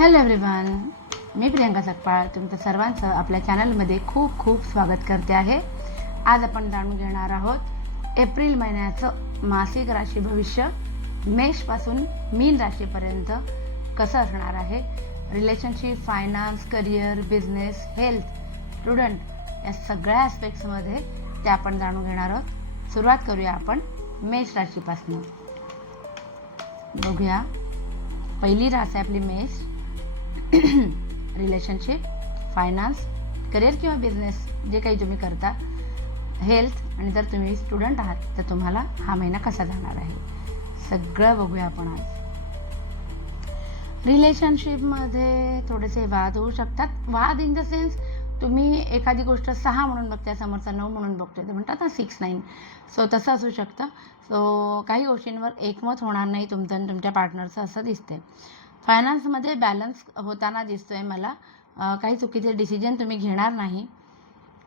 Hello everyone, मी प्रियंका सकपाळ तुमचं सर्वांचं आपल्या चॅनलमध्ये खूप खूप स्वागत करते आहे. आज आपण जाणून घेणार आहोत एप्रिल महिन्याचं मासिक राशी भविष्य मेषपासून मीन राशीपर्यंत कसं असणार आहे. Relationship, finance, career, business, health, student या सगळ्या ॲस्पेक्ट्समध्ये ते आपण जाणून घेणार आहोत. सुरुवात करूया आपण मेष राशीपासून. बघूया, पहिली राशी आपली मेष. रिलेशनशिप, फायनान्स, करिअर किंवा बिझनेस जे काही तुम्ही करता, हेल्थ, आणि जर तुम्ही स्टुडंट आहात तर तुम्हाला हा महिना कसा जाणार आहे सगळं बघूया आपण आज. रिलेशनशिपमध्ये थोडेसे वाद होऊ शकतात. वाद इन द सेन्स तुम्ही एखादी गोष्ट 6 म्हणून बघताय, समोरचा 9 म्हणून बघतोय, ते म्हणतात ना 6-9. सो तसं असू शकतं. सो काही गोष्टींवर एकमत होणार नाही तुमचं आणि तुमच्या पार्टनरचं, असं दिसतंय. फायनान्समध्ये बॅलन्स होताना दिसतोय मला. काही चुकीचे डिसिजन तुम्ही घेणार नाही.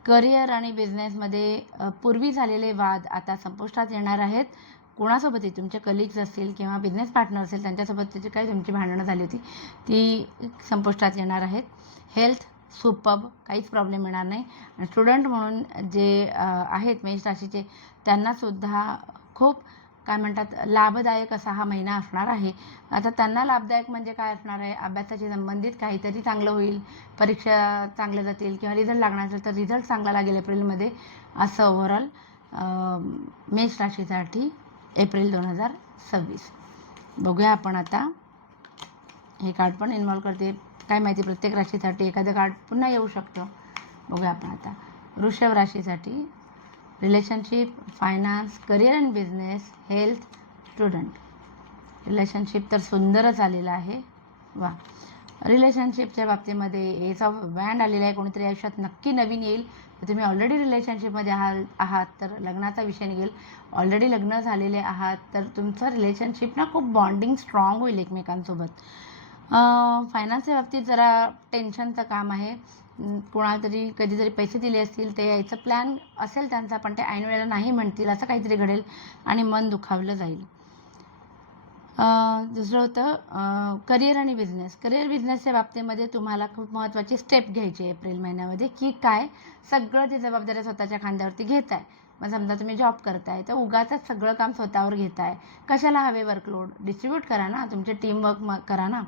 करिअर आणि बिझनेसमध्ये पूर्वी झालेले वाद आता संपुष्टात येणार आहेत. कोणासोबतही, तुमचे कलिग्स असतील किंवा बिझनेस पार्टनर असेल त्यांच्यासोबत जी काही तुमची भांडणं झाली होती ती संपुष्टात येणार आहेत. हेल्थ सुपर्ब, काहीच प्रॉब्लेम येणार नाही. स्टुडंट म्हणून जे आहेत मेष राशीचे त्यांनासुद्धा खूप काय म्हणतात लाभदायक असा हा महिना असणार आहे. आता त्यांना लाभदायक म्हणजे काय असणार आहे, अभ्यासाशी संबंधित काहीतरी चांगलं होईल, परीक्षा चांगल्या जातील किंवा रिझल्ट लागणार असेल तर रिझल्ट चांगला लागेल एप्रिलमध्ये, असं ओव्हरऑल मेष राशीसाठी एप्रिल 2026. बघूया आपण आता. हे कार्ड पण इन्व्हॉल्व करते, काय माहिती प्रत्येक राशीसाठी एखादं कार्ड पुन्हा येऊ शकतं. बघूया आपण आता वृषभ राशीसाठी. Relationship, finance, career and business, health, student. Relationship तर सुंदरच आलेलं आहे. वा, रिलेशनशिपच्या बाबतीमध्ये एज ऑफ वँड आलेला आहे. कोणीतरी आयुष्यात नक्की नवीन येईल. तर तुम्ही ऑलरेडी रिलेशनशिपमध्ये आहात तर लग्नाचा विषय निघेल. ऑलरेडी लग्न झालेले आहात तर तुमचं रिलेशनशिप ना खूप बॉन्डिंग स्ट्रॉंग होईल एकमेकांसोबत. फायनान्सच्या बाबतीत जरा टेन्शनचं काम आहे. कोणाला तरी कधीतरी पैसे दिले असतील, ते यायचं प्लॅन असेल त्यांचा, पण ते ऐन वेळेला नाही म्हणतील, असं काहीतरी घडेल आणि मन दुखावलं जाईल. दुसरं होतं करिअर आणि बिझनेस. करिअर बिझनेसच्या बाबतीमध्ये तुम्हाला खूप महत्त्वाची स्टेप घ्यायची आहे एप्रिल महिन्यामध्ये. की काय, सगळं ती जबाबदारी स्वतःच्या खांद्यावरती घेताय. मग समजा तुम्ही जॉब करताय तर उगाचच सगळं काम स्वतःवर घेताय, कशाला हवे वर्कलोड, डिस्ट्रीब्यूट करा ना, तुमचे टीमवर्क करा ना.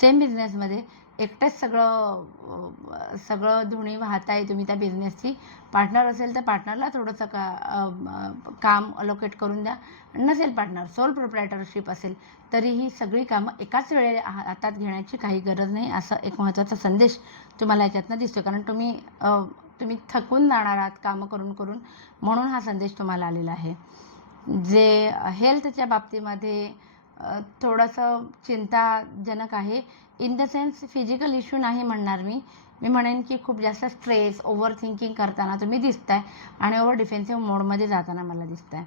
सेम बिझनेसमध्ये एकटेच सगळं धुणी वाहताय तुम्ही त्या बिझनेसची. पार्टनर असेल तर पार्टनरला थोडंसं काम अलोकेट करून द्या. नसेल पार्टनर, सोल प्रोप्रायटरशिप असेल तरीही सगळी कामं एकाच वेळेला हातात घेण्याची काही गरज नाही, असा एक महत्त्वाचा संदेश तुम्हाला याच्यातनं दिसतो. कारण तुम्ही थकून जाणार आहात कामं करून करून, म्हणून हा संदेश तुम्हाला आलेला आहे. जे हेल्थच्या बाबतीमध्ये थोडंसं चिंताजनक आहे. In the sense physical issue नाही म्हणणार मी म्हणेन की खूप जास्त स्ट्रेस, ओव्हर थिंकिंग करताना तुम्ही दिसताय आणि ओव्हर डिफेन्सिव्ह मोडमध्ये जाताना मला दिसताय.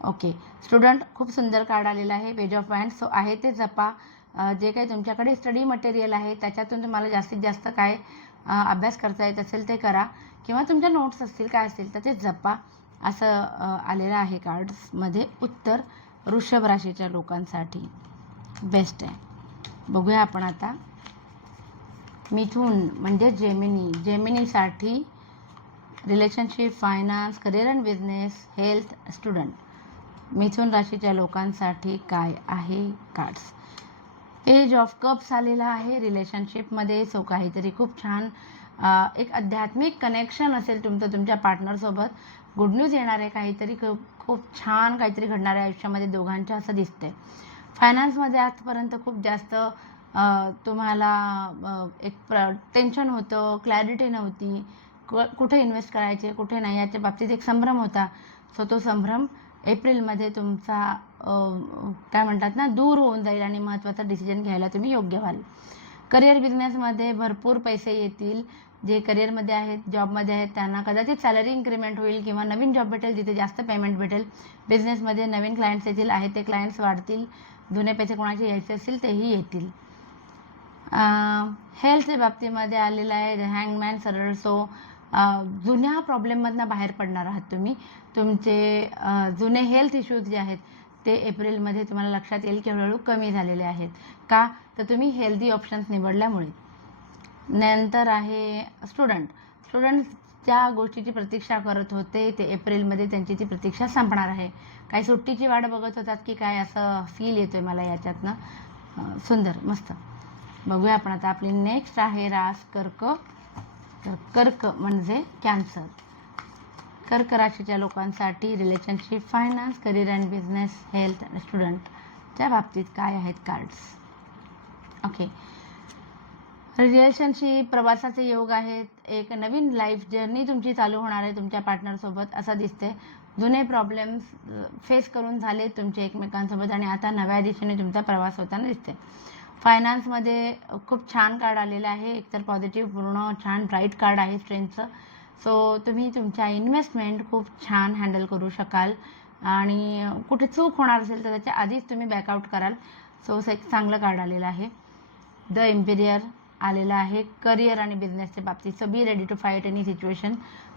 ओके, स्टुडंट खूप सुंदर कार्ड आलेला आहे, पेज ऑफ वँड. सो आहे ते जपा. जे काही तुमच्याकडे स्टडी मटेरियल आहे त्याच्यातून तुम्हाला जास्तीत जास्त काय अभ्यास करता येत असेल ते करा, किंवा तुमच्या नोट्स असतील काय असतील तर ते जपा, असं आलेलं आहे कार्ड्समध्ये. उत्तर वृषभ राशीच्या लोकांसाठी बेस्ट आहे. बघूया आपण आता मिथुन म्हणजे जेमिनीसाठी. Relationship, finance, career and business, health, student. मिथुन राशीच्या लोकांसाठी काय आहे कार्ड्स. पेज ऑफ कप्स आलेला आहे रिलेशनशिपमध्ये. सो काहीतरी खूप छान एक आध्यात्मिक कनेक्शन असेल तुमचं तुमच्या पार्टनरसोबत. गुड न्यूज येणार आहे, काहीतरी खूप छान काहीतरी घडणार आहे आयुष्यामध्ये दोघांच्या, असं दिसतंय. फायनान्समध्ये आजपर्यंत खूप जास्त तुम्हाला एक टेन्शन होतं, क्लॅरिटी नव्हती, कुठे इन्व्हेस्ट करायचे कुठे नाही याच्या बाबतीत एक संभ्रम होता. सो तो संभ्रम एप्रिलमध्ये तुमचा काय म्हणतात ना दूर होऊन जाईल आणि महत्त्वाचा डिसिजन घ्यायला तुम्ही योग्य व्हाल. करिअर बिझनेसमध्ये भरपूर पैसे येतील. जे करिअरमध्ये आहेत, जॉबमध्ये आहेत, त्यांना कदाचित सॅलरी इन्क्रीमेंट होईल किंवा नवीन जॉब भेटेल जिथे जास्त पेमेंट भेटेल. बिझनेसमध्ये नवीन क्लायंट्स येतील, आहे ते क्लायंट्स वाढतील. जुने पैसे कोणाचे यायचे असतील तेही येतील. हेल्थच्या बाबतीमध्ये आलेलं आहे हँगमॅन सरळ. सो जुन्या प्रॉब्लेममधनं बाहेर पडणार आहात तुम्ही. तुमचे जुने हेल्थ इश्यूज जे आहेत ते एप्रिलमध्ये तुम्हाला लक्षात येईल की हळूहळू कमी झालेले आहेत. का तर तुम्ही हेल्दी ऑप्शन्स निवडल्यामुळे. नंतर आहे स्टुडंट. ज्या गोष्टीची प्रतीक्षा करत होते ते एप्रिलमध्ये त्यांची ती प्रतीक्षा संपणार आहे. काही सुट्टीची वाट बघत होतात की काय, असं फील येतोय मला याच्यातनं. सुंदर, मस्त. बघूया आपण आता आपली नेक्स्ट आहे रास कर्क. तर कर्क म्हणजे कॅन्सर. कर्क राशीच्या लोकांसाठी relationship, finance, career and business, health आणि स्टुडंटच्या बाबतीत काय आहेत कार्ड्स. ओके. रिलेशनशिप, प्रवासाचे योग आहेत. एक नवीन लाईफ जर्नी तुमची चालू होणार आहे तुमच्या पार्टनरसोबत असं दिसते. जुने प्रॉब्लेम्स फेस करून झाले तुमचे एकमेकांसोबत आणि आता नव्या दिशेने तुमचा प्रवास होताना दिसते. फायनान्समध्ये खूप छान कार्ड आलेलं आहे. एकतर पॉझिटिव्ह, पूर्ण छान ब्राईट कार्ड आहे स्ट्रेंथचं. सो तुम्ही तुमच्या इन्व्हेस्टमेंट खूप छान हँडल करू शकाल आणि कुठे चूक होणार असेल तर त्याच्या आधीच तुम्ही बॅकआउट कराल. सो एक चांगलं कार्ड आलेलं आहे. द एम्पिरियर आलेलं आहे. करिअर आणि बिझनेसच्या बाबतीत. So be ready to fight any situation.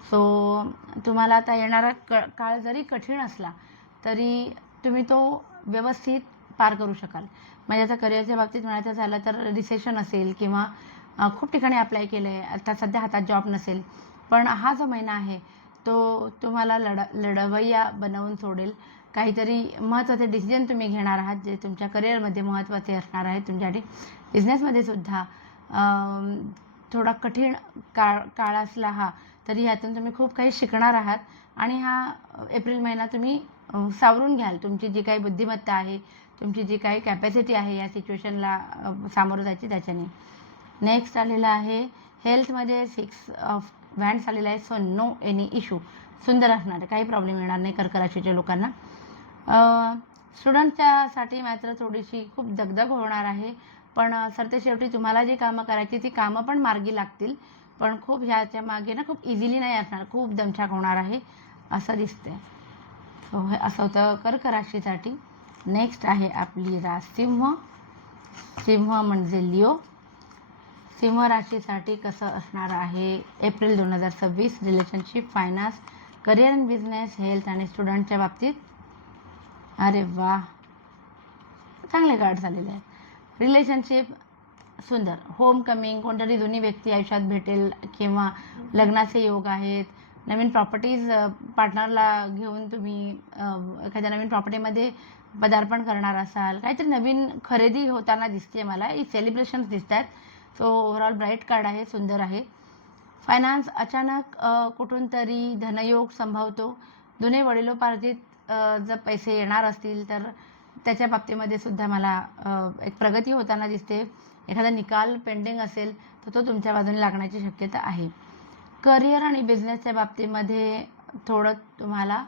So तुम्हाला आता येणारा काळ जरी कठीण असला तरी तुम्ही तो व्यवस्थित पार करू शकाल. म्हणजे आता करिअरच्या बाबतीत म्हणायचं झालं तर रिसेशन असेल किंवा खूप ठिकाणी अप्लाय केलं आहे, आता सध्या हातात जॉब नसेल, पण हा जो महिना आहे तो तुम्हाला लढवय्या बनवून सोडेल. काहीतरी महत्त्वाचे डिसिजन तुम्ही घेणार आहात जे तुमच्या करिअरमध्ये महत्त्वाचे असणार आहेत तुमच्यासाठी. बिझनेसमध्ये सुद्धा थोडा कठीण काळ असला हा तरी ह्यातून तुम्ही खूप काही शिकणार आहात आणि हा एप्रिल महिना तुम्ही सावरून घ्याल. तुमची जी काही बुद्धिमत्ता आहे, तुमची जी काही कॅपॅसिटी आहे या सिच्युएशनला सामोरं जायची त्याच्याने. नेक्स्ट आलेला आहे हेल्थमध्ये 6 ऑफ वँड्स आलेला आहे. So no any issue. सुंदर असणार आहे, काही प्रॉब्लेम येणार नाही कर्क राशीच्या लोकांना. स्टुडंटच्यासाठी मात्र थोडीशी खूप दगदग होणार आहे, पण सरतेशेवटी तुम्हाला जी कामं करायची ती कामं पण मार्गी लागतील, पण खूप ह्याच्या मागे ना खूप इझिली नाही असणार, खूप दमछाक होणार आहे असं दिसतंय. सो हे असं होतं कर्क राशीसाठी. नेक्स्ट आहे आपली रास सिंह. सिंह म्हणजे लिओ. सिंह राशीसाठी कसं असणार आहे April 2026. Relationship, finance, career and business, health आणि स्टुडंटच्या बाबतीत. अरे वा, चांगले कार्ड झालेले आहेत. रिलेशनशिप सुंदर. होम कमिंग, कोणतरी जुनी व्यक्ती आयुष्यात भेटेल किंवा लग्नाचे योग आहेत. नवीन प्रॉपर्टीज पार्टनरला घेऊन तुम्ही एखाद्या नवीन प्रॉपर्टीमध्ये पदार्पण करणार असाल. काहीतरी नवीन खरेदी होताना दिसते मला. ही सेलिब्रेशन्स दिसत आहेत. सो ओव्हरऑल ब्राईट कार्ड आहे, सुंदर आहे. फायनान्स, अचानक कुठून तरी धनयोग संभवतो. जुने वडिलोपार्जित जर पैसे येणार असतील तर त्याच्या बाबतीमध्ये सुद्धा मला एक प्रगती होताना दिसते. एखादा निकाल पेंडिंग असेल तर तो तुमच्या बाजूने लागण्याची शक्यता आहे. करिअर आणि बिझनेसच्या बाबतीमध्ये थोडं तुम्हाला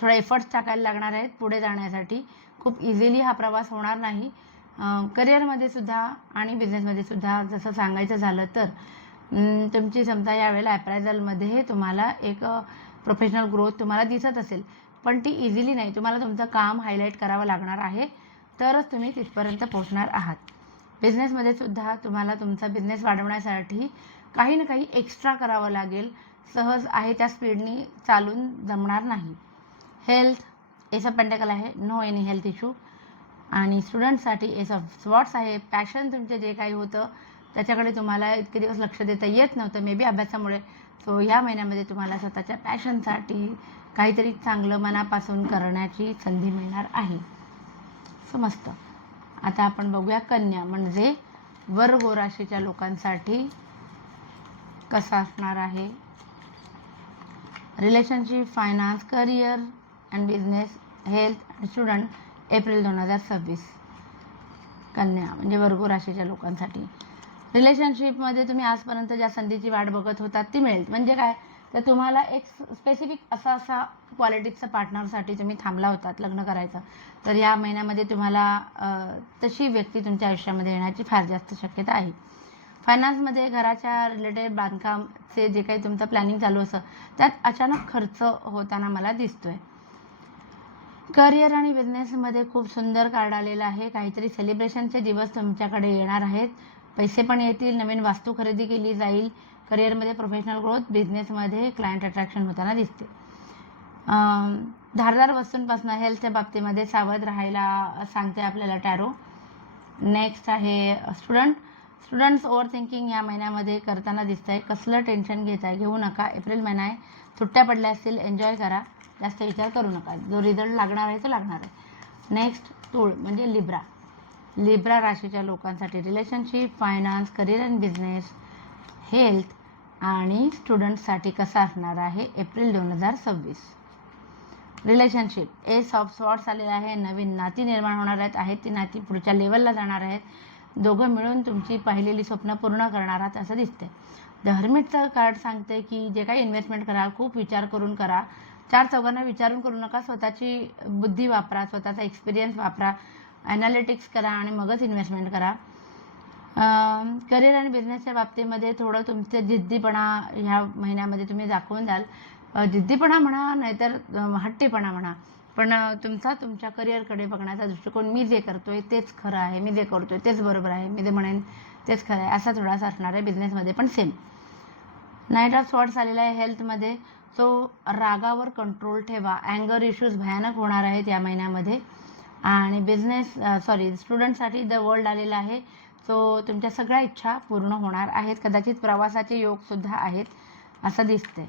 थोडा एफर्ट्स टाकायला लागणार आहेत पुढे जाण्यासाठी. खूप इझिली हा प्रवास होणार नाही. करिअरमध्ये सुद्धा आणि बिझनेसमध्ये सुद्धा जसं सांगायचं झालं तर तुमची समजा यावेळेला अप्रायझलमध्ये तुम्हाला एक प्रोफेशनल ग्रोथ तुम्हाला दिसत असेल, पण ती इझिली नाही. तुम्हाला तुमचं काम हायलाईट करावं लागणार आहे तरच तुम्ही तिथपर्यंत पोहोचणार आहात. बिझनेसमध्ये सुद्धा तुम्हाला तुमचा बिझनेस वाढवण्यासाठी काही ना काही एक्स्ट्रा करावं लागेल. सहज आहे त्या स्पीडनी चालून जमणार नाही. हेल्थ, एस ऑफ पेंटॅकल आहे. No any health issue. आणि स्टुडंटसाठी एस ऑफ स्वॉर्ड्स आहे. पॅशन तुमचे जे काही होतं त्याच्याकडे तुम्हाला इतके दिवस लक्ष देता येत नव्हतं, मे बी अभ्यासामुळे. सो ह्या महिन्यामध्ये तुम्हाला स्वतःच्या पॅशनसाठी काहीतरी चांगलं मनापासून करण्याची संधी मिळणार आहे. सो मस्त. आता आपण बघूया कन्या म्हणजे वर्ग राशीच्या लोकांसाठी कसा असणार आहे relationship, finance, career and business, health आणि स्टुडंट एप्रिल 2026. कन्या म्हणजे वर्ग राशीच्या लोकांसाठी. रिलेशनशिपमध्ये तुम्ही आजपर्यंत ज्या संधीची वाट बघत होतात ती मिळेल. म्हणजे काय तर तुम्हाला एक स्पेसिफिक असा क्वालिटीजचा पार्टनरसाठी तुम्ही थांबला होतात लग्न करायचं, तर या महिन्यामध्ये तुम्हाला तशी व्यक्ती तुमच्या आयुष्यामध्ये येण्याची फार जास्त शक्यता आहे. फायनान्समध्ये घराच्या रिलेटेड बांधकामचे जे काही तुमचं प्लॅनिंग चालू असतं त्यात अचानक खर्च होताना मला दिसतोय. करिअर आणि बिझनेसमध्ये खूप सुंदर कार्ड आलेलं आहे. काहीतरी सेलिब्रेशनचे दिवस तुमच्याकडे येणार आहेत. पैसे पण येतील, नवीन वास्तू खरेदी केली जाईल. करिअरमध्ये प्रोफेशनल ग्रोथ, बिझनेसमध्ये क्लायंट अट्रॅक्शन होताना दिसते. धारदार वस्तूंपासून हेल्थच्या बाबतीमध्ये सावध राहायला सांगते आपल्याला टॅरो. नेक्स्ट आहे स्टुडंट्स ओव्हर थिंकिंग या महिन्यामध्ये करताना दिसत आहे. कसलं टेन्शन घेऊ नका. एप्रिल महिना आहे, सुट्ट्या पडल्या असतील, एन्जॉय करा, जास्त विचार करू नका. जो रिझल्ट लागणार आहे तो लागणार आहे. नेक्स्ट तूळ म्हणजे लिब्रा राशीच्या लोकांसाठी relationship, finance, career and business, health आणि स्टुडंट्ससाठी कसा असणार आहे April 2026. Relationship S of swords आलेला आहे. नवीन नाती निर्माण होणार आहेत ती नाती पुढच्या लेवलला जाणार आहेत. दोघं मिळून तुमची पाहिलेली स्वप्न पूर्ण करणार आहात असं दिसते. द हर्मिटचं कार्ड सांगते की जे काही इन्व्हेस्टमेंट कराल खूप विचार करून करा. 4 चौघांना विचारून करू नका. स्वतःची बुद्धी वापरा, स्वतःचा एक्सपिरियन्स वापरा, ॲनालिटिक्स करा आणि मगच इन्व्हेस्टमेंट करा. करिअर आणि बिझनेसच्या बाबतीमध्ये थोडं तुमचं जिद्दीपणा ह्या महिन्यामध्ये तुम्ही दाखवून द्याल. जिद्दीपणा म्हणा नाहीतर हट्टीपणा म्हणा, पण तुमच्या करिअरकडे बघण्याचा दृष्टिकोन मी जे करतोय तेच खरं आहे, मी जे करतोय तेच बरोबर आहे, मी जे म्हणेन तेच खरं आहे असा थोडासा असणार आहे. बिझनेसमध्ये पण सेम. नाईट ऑफ स्वॉर्ड्स आलेला आहे हेल्थमध्ये. सो रागावर कंट्रोल ठेवा. अँगर इश्यूज भयानक होणार आहेत या महिन्यामध्ये. आणि स्टुडंटसाठी द वर्ल्ड आलेला आहे. सो तुमच्या सगळ्या इच्छा पूर्ण होणार आहेत. कदाचित प्रवासाचे योगसुद्धा आहेत असं दिसते.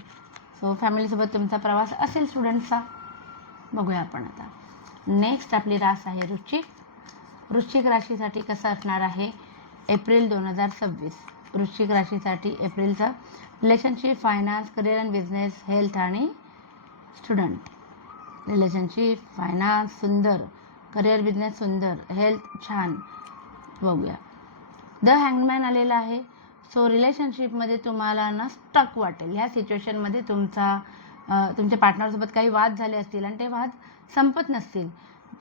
सो फॅमिलीसोबत तुमचा प्रवास असेल स्टुडंट्सचा. बघूया आपण आता. नेक्स्ट आपली रास आहे वृश्चिक राशीसाठी कसं असणार आहे एप्रिल 2026. वृश्चिक राशीसाठी एप्रिलचं relationship, finance, career and business, health आणि स्टुडंट. रिलेशनशिप, फायनान्स सुंदर, करिअर बिझनेस सुंदर, हेल्थ छान. बघूया. द हँगमॅन आलेला आहे. सो रिलेशनशिपमध्ये तुम्हाला ना स्टक वाटेल. ह्या सिच्युएशनमध्ये तुमच्या पार्टनरसोबत काही वाद झाले असतील आणि ते वाद संपत नसतील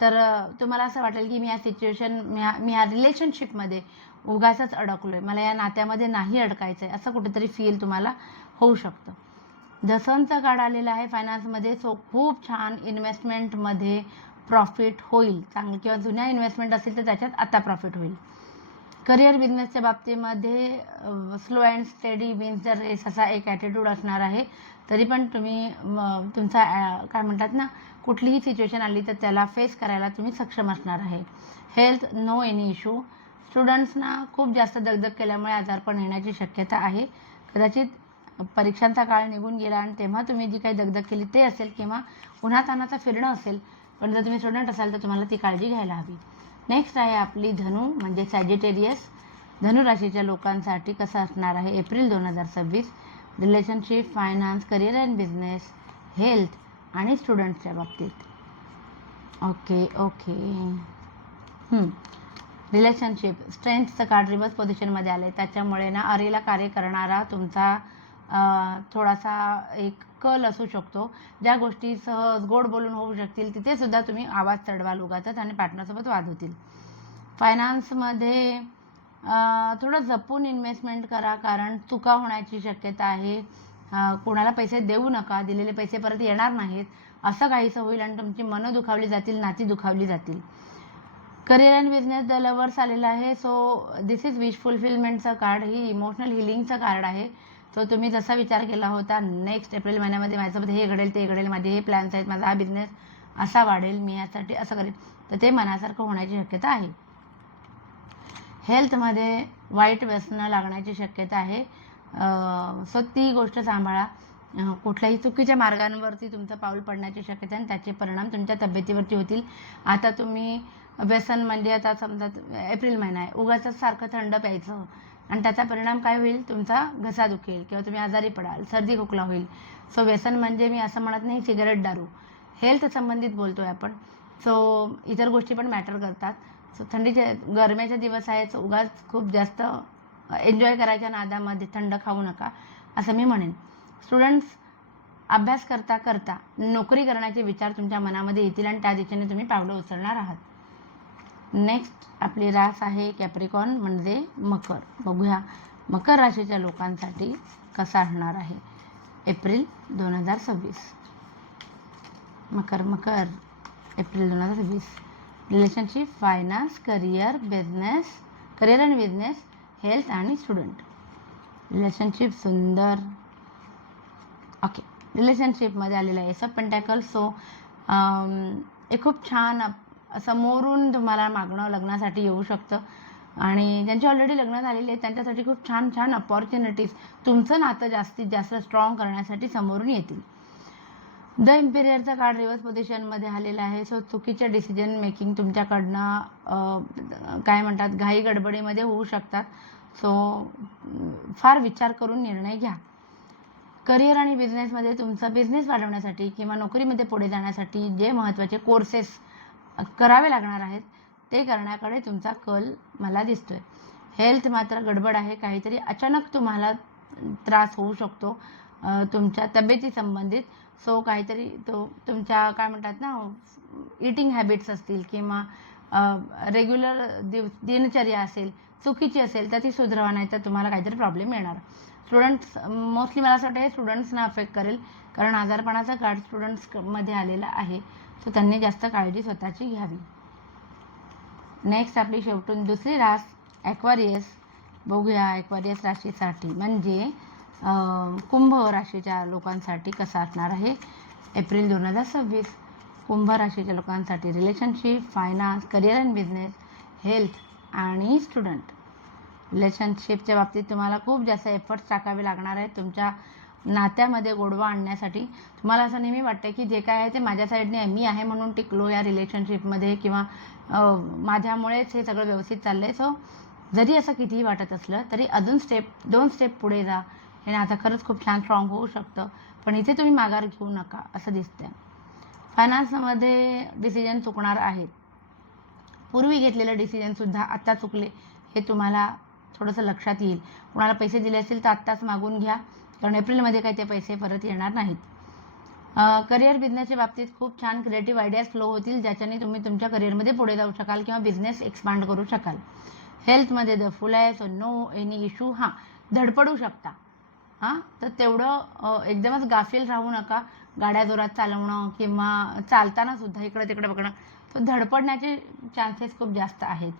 तर तुम्हाला असं वाटेल की मी ह्या रिलेशनशिपमध्ये उगाचच अडकलोय, मला या नात्यामध्ये नाही अडकायचं आहे असं कुठेतरी फील तुम्हाला होऊ शकतं. द सनचा कार्ड आलेला आहे फायनान्समध्ये. सो खूप छान इन्व्हेस्टमेंटमध्ये प्रॉफिट होईल चांगलं, किंवा जुन्या इन्व्हेस्टमेंट असेल तर त्याच्यात आता प्रॉफिट होईल. करिअर बिझनेसच्या बाबतीमध्ये slow and steady wins the race असा एक ॲटिट्यूड असणार आहे. तरी पण तुम्ही तुमचा काय म्हणतात ना, कुठलीही सिच्युएशन आली तर त्याला फेस करायला तुम्ही सक्षम असणार आहे. Health no any issue. स्टुडंट्सना खूप जास्त दगदग केल्यामुळे आजारपण येण्याची शक्यता आहे. कदाचित परीक्षांचा काळ निघून गेला आणि तेव्हा तुम्ही जी काही दगदग केली ते असेल, किंवा उन्हातान्हाचं फिरणं असेल. पण जर तुम्ही स्टुडंट असाल तर तुम्हाला ती काळजी घ्यायला हवी. नेक्स्ट आहे आपली धनु म्हणजे सॅजिटेरियस. धनु राशीच्या लोकांसाठी कसं असणार आहे April 2026. Relationship, finance, career and business, health आणि स्टुडंट्सच्या बाबतीत. ओके. रिलेशनशिप स्ट्रेंथचं कार्ड रिवर्स पोझिशनमध्ये आलं आहे. त्याच्यामुळे ना अरेला कार्य करणारा तुमचा थोडासा एक कल असू शकतो. ज्या गोष्टी सहज गोड बोलून होऊ शकतील तिथे सुद्धा तुम्ही आवाज चढवाल उगाचच आणि पार्टनरसोबत वाद होतील. फायनान्समध्ये थोडं जपून इन्व्हेस्टमेंट करा, कारण चुका होण्याची शक्यता आहे. कोणाला पैसे देऊ नका, दिलेले पैसे परत येणार नाहीत असं काहीसं होईल आणि तुमची मनं दुखावली जातील, नाती दुखावली जातील. Career and business the lovers आलेला आहे. सो दिस इज विश फुलफिलमेंटचं कार्ड. ही इमोशनल हिलिंगचं कार्ड आहे. तो तुम्ही जसा विचार केला होता नेक्स्ट एप्रिल महिन्यामध्ये माझ्यासोबत हे घडेल ते घडेल, माझे हे प्लॅन्स आहेत, माझा हा बिझनेस असा वाढेल, मी यासाठी असं करेल, तर ते मनासारखं होण्याची शक्यता आहे. हेल्थमध्ये वाईट व्यसनं लागण्याची शक्यता आहे. सो ती गोष्ट सांभाळा. कुठल्याही चुकीच्या मार्गांवरती तुमचं पाऊल पडण्याची शक्यता आहे आणि त्याचे परिणाम तुमच्या तब्येतीवरती होतील. आता तुम्ही व्यसन म्हणजे आता समजा एप्रिल महिना आहे, उगाचच सारखं थंड प्यायचं आणि त्याचा परिणाम काय होईल, तुमचा घसा दुखेल किंवा तुम्ही आजारी पडाल, सर्दी खोकला होईल. सो व्यसन म्हणजे मी असं म्हणत नाही सिगारेट दारू, हेल्थ संबंधित बोलतोय आपण. सो इतर गोष्टी पण मॅटर करतात. सो गरम्याचे दिवस आहेत, सो उगाच खूप जास्त एन्जॉय करायच्या नादामध्ये थंड खाऊ नका असं मी म्हणेन. स्टुडंट्स अभ्यास करता करता नोकरी करण्याचे विचार तुमच्या मनामध्ये येतील आणि त्या दिशेने तुम्ही पावलं उचलणार आहात. नेक्स्ट आपली रास आहे कॅप्रिकॉन म्हणजे मकर. बघूया मकर राशीच्या लोकांसाठी कसा असणार आहे April 2026. Makar April 2026. Relationship, finance, career and business, health आणि स्टुडंट. रिलेशनशिप सुंदर. ओके. रिलेशनशिपमध्ये आलेला आहे एस ऑफ पेंटॅकल. सो हे खूप छान समोरून तुम्हाला मागणं लग्नासाठी येऊ शकतं आणि ज्यांची ऑलरेडी लग्न झालेली आहेत त्यांच्यासाठी खूप छान छान अपॉर्च्युनिटीज तुमचं नातं जास्तीत जास्त स्ट्रॉंग करण्यासाठी समोरून येतील. द इम्पेरियरचा कार्ड रिव्हर्स पोझिशनमध्ये आलेला आहे. सो चुकीच्या डिसिजन मेकिंग तुमच्याकडनं काय म्हणतात घाई गडबडीमध्ये होऊ शकतात. सो फार विचार करून निर्णय घ्या. करिअर आणि बिझनेसमध्ये तुमचा बिझनेस वाढवण्यासाठी किंवा नोकरीमध्ये पुढे जाण्यासाठी जे महत्त्वाचे कोर्सेस करावे लागणार आहेत ते करण्याकडे तुमचा कल मला दिसतोय. हेल्थ मात्र गडबड आहे. काहीतरी अचानक तुम्हाला त्रास होऊ शकतो तुमच्या तब्येती संबंधित. सो काहीतरी तुमच्या काय म्हणतात ना इटिंग हॅबिट्स असतील किंवा रेग्युलर दिनचर्या असेल चुकीची असेल तर ती सुधारवा, नाही तर तुम्हाला काहीतरी प्रॉब्लेम येणार. स्टुडंट्स मोस्टली मला असं वाटतं हे स्टुडंट्सना अफेक्ट करेल कारण आजारपणाचा कार्ड स्टुडंट्समध्ये आलेला आहे. सो त्यांनी जास्त काळजी स्वतःची घ्यावी. नेक्स्ट आपली शेवटून दुसरी रास ॲक्वारियस बघूया. ॲक्वारियस राशीसाठी म्हणजे कुंभ राशीच्या लोकांसाठी कसा असणार आहे एप्रिल 2026. कुंभ राशीच्या लोकांसाठी relationship, finance, career and business, health आणि स्टुडंट. रिलेशनशिपच्या बाबतीत तुम्हाला खूप जास्त एफर्ट्स टाकावे लागणार आहेत तुमच्या नात्यामध्ये गोडवा आणण्यासाठी. तुम्हाला असं नेहमी वाटतं की जे काय आहे ते माझ्या साईडने मी आहे म्हणून टिकलो या रिलेशनशिपमध्ये किंवा माझ्यामुळेच हे सगळं व्यवस्थित चाललं आहे. सो जरी असं कितीही वाटत असलं तरी अजून 2 स्टेप पुढे जा. हे आता खरंच खूप छान स्ट्रॉंग होऊ शकतं पण इथे तुम्ही माघार घेऊ नका असं दिसतंय. फायनान्समध्ये डिसिजन चुकणार आहेत. पूर्वी घेतलेलं डिसिजनसुद्धा आत्ता चुकले हे तुम्हाला थोडंसं लक्षात येईल. कुणाला पैसे दिले असतील तर आत्ताच मागून घ्या कारण एप्रिलमध्ये काही ते पैसे परत येणार नाहीत. करिअर बिझनेसच्या बाबतीत खूप छान क्रिएटिव्ह आयडियाज फ्लो होतील ज्याच्याने तुम्ही तुमच्या करिअरमध्ये पुढे जाऊ शकाल किंवा बिझनेस एक्सपांड करू शकाल. हेल्थमध्ये द फुल आहे. So no any issue. धडपडू शकता तर तेवढं एकदमच गाफील राहू नका. गाड्या जोरात चालवणं किंवा चालताना सुद्धा इकडे तिकडे बघणं तर धडपडण्याचे चान्सेस खूप जास्त आहेत.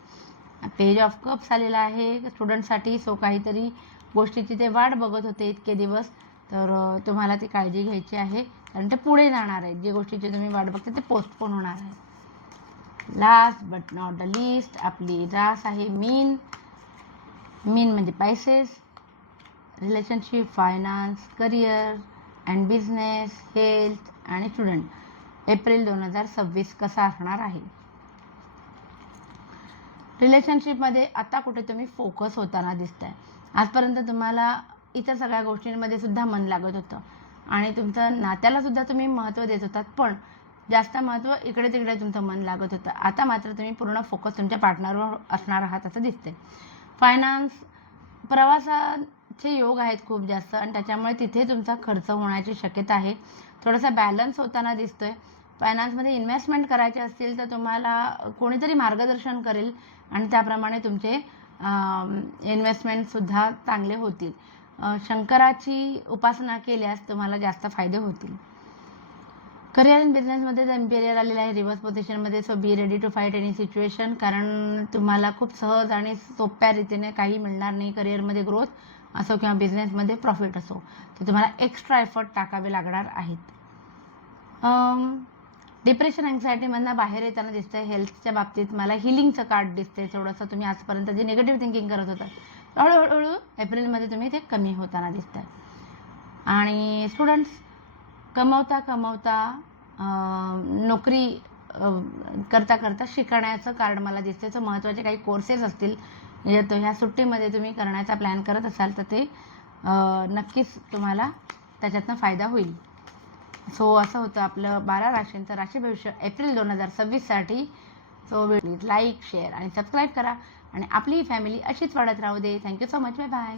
पेज ऑफ कप्स आलेला आहे स्टुडंटसाठी. सो काहीतरी गोष्टीची ते वाट बघत होते इतके दिवस तर तुम्हाला ती काळजी घ्यायची आहे कारण ते पुढे जाणार आहे. जे गोष्टीची तुम्ही वाट बघते ते पोस्टपोन होणार आहे. Last but not the least आपली रास आहे मीन. मीन म्हणजे Pisces, relationship, finance, career and business, health आणि स्टुडंट. एप्रिल 2026 कसा असणार आहे. रिलेशनशिपमध्ये आता कुठे तुम्ही फोकस होताना दिसताय. आजपर्यंत तुम्हाला इतर सगळ्या गोष्टींमध्ये सुद्धा मन लागत होतं आणि तुमचं नात्याला सुद्धा तुम्ही महत्त्व देत होतात पण जास्त महत्त्व इकडे तिकडे तुमचं मन लागत होतं. आता मात्र तुम्ही पूर्ण फोकस तुमच्या पार्टनरवर असणार आहात असं दिसते. फायनान्स प्रवासाचे योग आहेत खूप जास्त आणि त्याच्यामुळे तिथे तुमचा खर्च होण्याची शक्यता आहे. थोडासा बॅलन्स होताना दिसतोय. फायनान्समध्ये इन्व्हेस्टमेंट करायचे असतील तर तुम्हाला कोणीतरी मार्गदर्शन करेल आणि त्याप्रमाणे तुमचे इन्व्हेस्टमेंटसुद्धा चांगले होतील. शंकराची उपासना केल्यास तुम्हाला जास्त फायदे होतील. करिअर अँड बिझनेसमध्ये द इम्पेरियर आलेला आहे रिव्हर्स पोझिशनमध्ये. So be ready to fight any situation कारण तुम्हाला खूप सहज आणि सोप्या रीतीने काही मिळणार नाही. करिअरमध्ये ग्रोथ असो किंवा बिझनेसमध्ये प्रॉफिट असो तर तुम्हाला एक्स्ट्रा एफर्ट टाकावे लागणार आहेत. डिप्रेशन अँक्झायटीमधनं बाहेर येताना दिसतंय. हेल्थच्या बाबतीत मला हिलिंगचं कार्ड दिसतंय. थोडंसं तुम्ही आजपर्यंत जे निगेटिव्ह थिंकिंग करत होतात हळूहळू एप्रिलमध्ये तुम्ही ते कमी होताना दिसतंय. आणि स्टुडंट्स कमवता कमवता नोकरी करता करता शिकण्याचं कार्ड मला दिसतंय. सो महत्त्वाचे काही कोर्सेस असतील ह्या सुट्टीमध्ये तुम्ही करण्याचा प्लॅन करत असाल तर ते नक्कीच तुम्हाला त्याच्यातनं फायदा होईल. सो असं होतं आपलं 12 राशींचं राशी भविष्य एप्रिल 2026साठी. सो प्लीज लाईक शेअर आणि सबस्क्राईब करा आणि आपली फॅमिली अशीच वाढत राहू दे. Thank you so much. Bye bye.